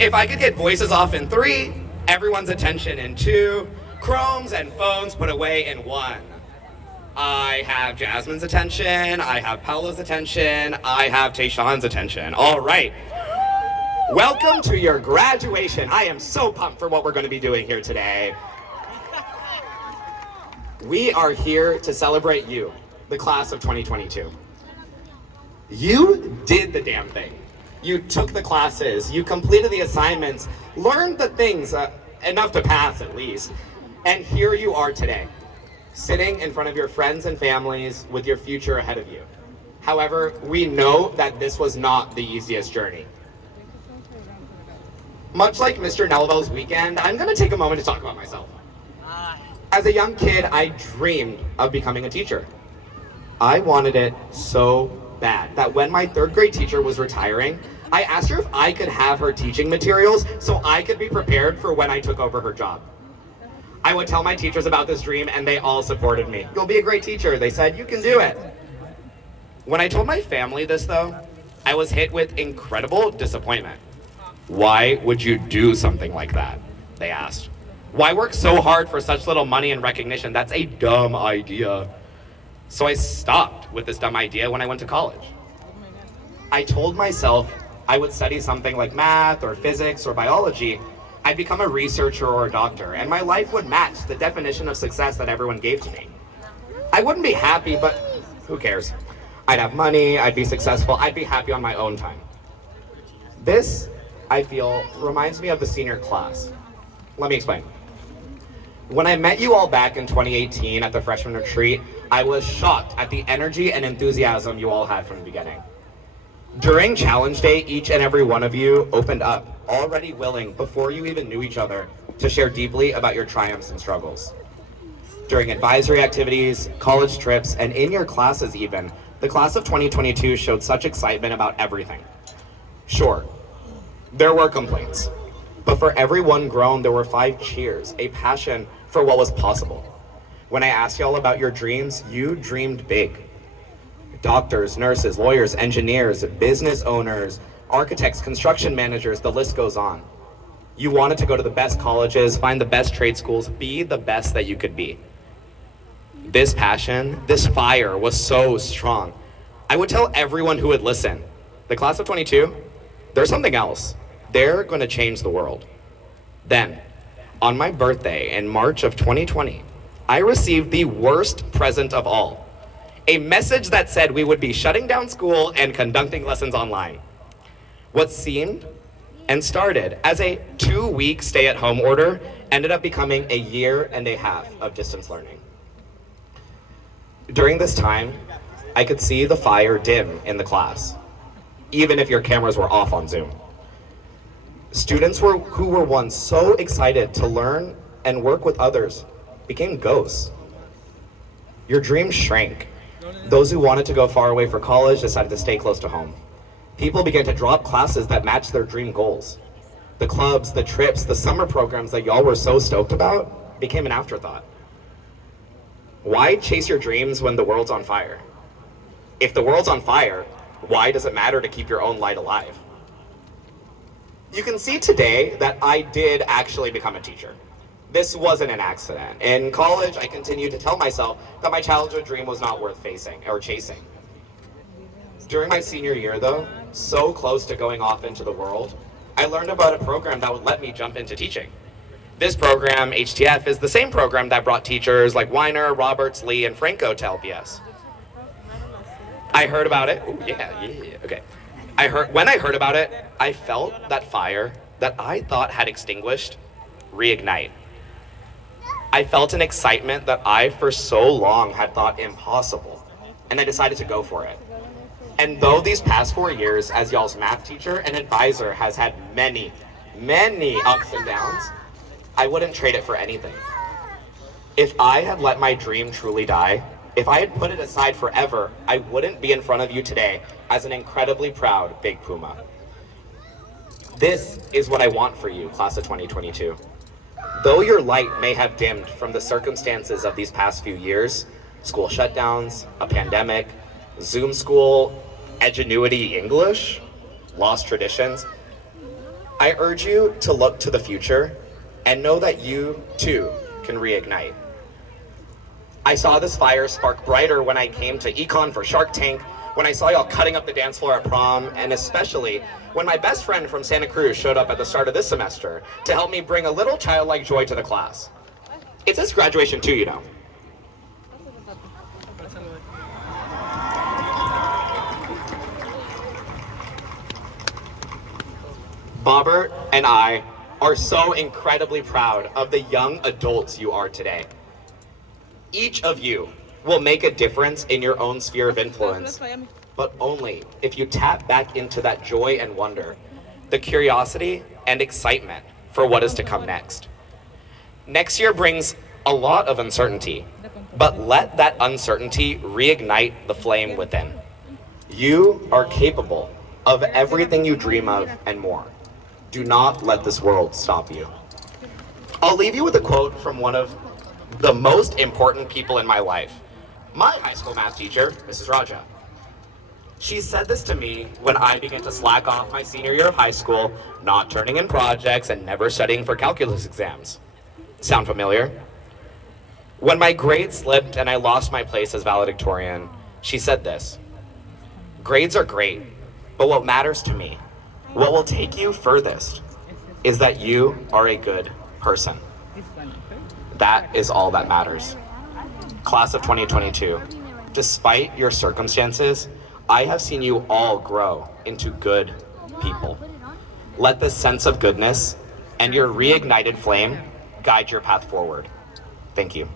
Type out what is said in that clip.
If I could get voices off in 3, everyone's attention in 2, chromes and phones put away in 1. I have Jasmine's attention, I have Paula's attention, I have Tayshawn's attention. All right. Welcome to your graduation. I am so pumped for what we're going to be doing here today. We are here to celebrate you, the class of 2022. You did the damn thing. You took the classes, you completed the assignments, learned the things, enough to pass at least, and here you are today, sitting in front of your friends and families with your future ahead of you. However, we know that this was not the easiest journey. Much like Mr. Nelville's weekend, I'm going to take a moment to talk about myself. As a young kid, I dreamed of becoming a teacher. I wanted it so bad that when my 3rd grade teacher was retiring, I asked her if I could have her teaching materials so I could be prepared for when I took over her job. I would tell my teachers about this dream and they all supported me. You'll be a great teacher, they said, you can do it. When I told my family this though, I was hit with incredible disappointment. Why would you do something like that? They asked. Why work so hard for such little money and recognition? That's a dumb idea. So I stopped with this dumb idea when I went to college. I told myself I would study something like math or physics or biology. I'd become a researcher or a doctor, and my life would match the definition of success that everyone gave to me. I wouldn't be happy, but who cares? I'd have money, I'd be successful, I'd be happy on my own time. This, I feel, reminds me of the senior class. Let me explain. When I met you all back in 2018 at the freshman retreat, I was shocked at the energy and enthusiasm you all had from the beginning. During Challenge Day, each and every one of you opened up, already willing, before you even knew each other, to share deeply about your triumphs and struggles. During advisory activities, college trips, and in your classes even, the class of 2022 showed such excitement about everything. Sure, there were complaints, but for every one groan, there were 5 cheers, a passion for what was possible. When I asked y'all about your dreams, you dreamed big. Doctors, nurses, lawyers, engineers, business owners, architects, construction managers, the list goes on. You wanted to go to the best colleges, find the best trade schools, be the best that you could be. This passion, this fire was so strong. I would tell everyone who would listen, the class of 22, there's something else. They're going to change the world. Then, on my birthday in March of 2020, I received the worst present of all. A message that said we would be shutting down school and conducting lessons online. What seemed and started as a 2-week stay-at-home order ended up becoming a 1.5 years of distance learning. During this time, I could see the fire dim in the class, even if your cameras were off on Zoom. Students who were once so excited to learn and work with others became ghosts. Your dreams shrank. Those who wanted to go far away for college decided to stay close to home. People began to drop classes that matched their dream goals. The clubs, the trips, the summer programs that y'all were so stoked about became an afterthought. Why chase your dreams when the world's on fire? If the world's on fire, why does it matter to keep your own light alive? You can see today that I did actually become a teacher. This wasn't an accident. In college, I continued to tell myself that my childhood dream was not worth facing or chasing. During my senior year though, so close to going off into the world, I learned about a program that would let me jump into teaching. This program, HTF, is the same program that brought teachers like Weiner, Roberts, Lee, and Franco to LPS. I heard about it. Ooh, okay. When I heard about it, I felt that fire that I thought had extinguished reignite. I felt an excitement that I for so long had thought impossible, and I decided to go for it. And though these past 4 years as y'all's math teacher and advisor has had many ups and downs, I wouldn't trade it for anything. If I had let my dream truly die, if I had put it aside forever, I wouldn't be in front of you today as an incredibly proud Big Puma. This is what I want for you, class of 2022. Though your light may have dimmed from the circumstances of these past few years, school shutdowns, a pandemic, Zoom school, Edgenuity English, lost traditions, I urge you to look to the future and know that you, too, can reignite. I saw this fire spark brighter when I came to Econ for Shark Tank, when I saw y'all cutting up the dance floor at prom, and especially when my best friend from Santa Cruz showed up at the start of this semester to help me bring a little childlike joy to the class. It's his graduation too, you know. Bobbert and I are so incredibly proud of the young adults you are today. Each of you will make a difference in your own sphere of influence, but only if you tap back into that joy and wonder, the curiosity and excitement for what is to come next. Next year brings a lot of uncertainty, but let that uncertainty reignite the flame within. You are capable of everything you dream of and more. Do not let this world stop you. I'll leave you with a quote from one of the most important people in my life, my high school math teacher, Mrs. Raja. She said this to me when I began to slack off my senior year of high school, not turning in projects and never studying for calculus exams. Sound familiar? When my grades slipped and I lost my place as valedictorian, she said this: grades are great, but what matters to me, what will take you furthest, is that you are a good person. That is all that matters. Class of 2022, despite your circumstances, I have seen you all grow into good people. Let this sense of goodness and your reignited flame guide your path forward. Thank you.